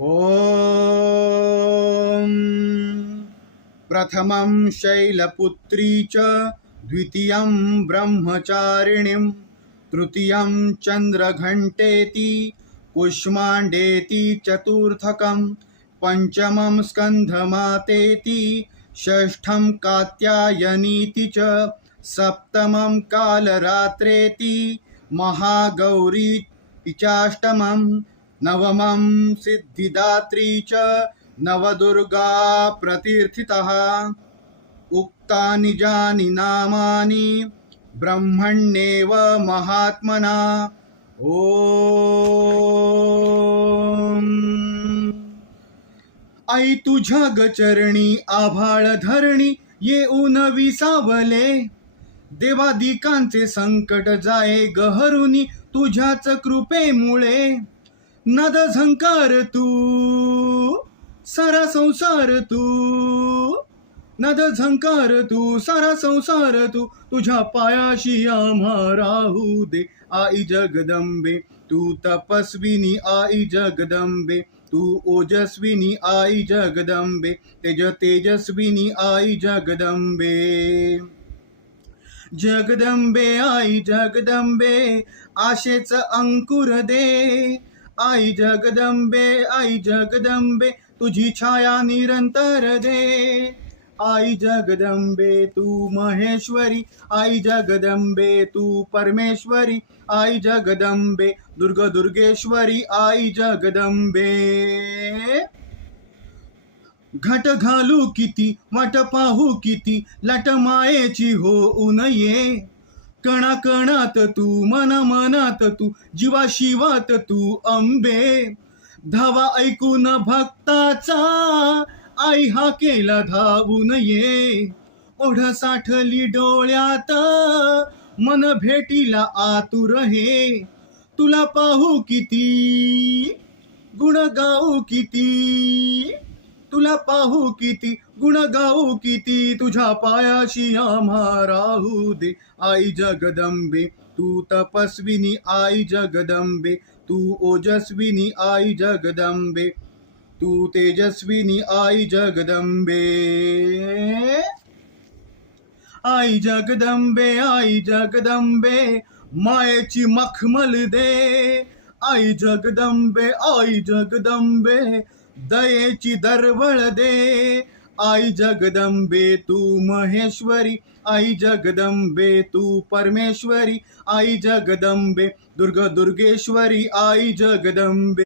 ॐ। प्रथमं शैलपुत्री च द्वितीयं ब्रह्मचारिणीं तृतीयं चन्द्रघण्टेति कुष्माण्डेति चतुर्थकं पञ्चमं स्कन्धमातेति षष्ठं कात्यायनीति च सप्तमं कालरात्रेति महागौरी चाष्टमं नवमं सिद्धिदात्री च नवदुर्गा प्रतीर्थितः। उक्तानि जानि नामानि ब्रह्मण्येव महात्मना। ओ आई तुझ्या गचरणी आभाळ धरणी येऊन विसावले। देवादिकांचे संकट जाये गहरुनी तुझ्याच कृपेमुळे। नद झंकार तू सारा संसार तू. नद झंकार तू सारा संसार तू. तुझ्या पायाशी आम्हा राहू दे आई जगदंबे. तू तपस्विनी आई जगदंबे. तू ओजस्विनी आई जगदंबे. तेज तेजस्विनी आई जगदंबे. जगदंबे आई जगदंबे. आशेच अंकुर दे. आई जगदंबे आई जगदंबे तुझी छाया निरंतर दे। आई जगदंबे तू महेश्वरी, आई जगदंबे तू परमेश्वरी, आई जगदंबे दुर्ग दुर्गेश्वरी, आई जगदंबे घट घालू किती, वाट पाहू किती, लाट मायेची हो ये कणाकणात तू मन मनात तू जीवा शिवात तू अंबे. धावा ऐकून भक्ताचा आई हा केला धावून ये. ओढ साठली डोळ्यात मन भेटीला आतुर हे. तुला पाहू किती गुण गाऊ किती तुला पाहू किती गुण गाऊ किती तुझ्या पायाशी आम्हा राहू दे आई जगदंबे तू तपस्विनी आई जगदंबे. तू ओजस्विनी आई जगदंबे. तू तेजस्विनी आई जगदंबे. आई जगदंबे आई जगदंबे मायेची मखमल दे. आई जगदंबे आई जगदंबे. दयेची दरवळ दे. आई जगदंबे तू महेश्वरी. आई जगदंबे तू परमेश्वरी. आई जगदंबे दुर्ग दुर्गेश्वरी. आई जगदंबे.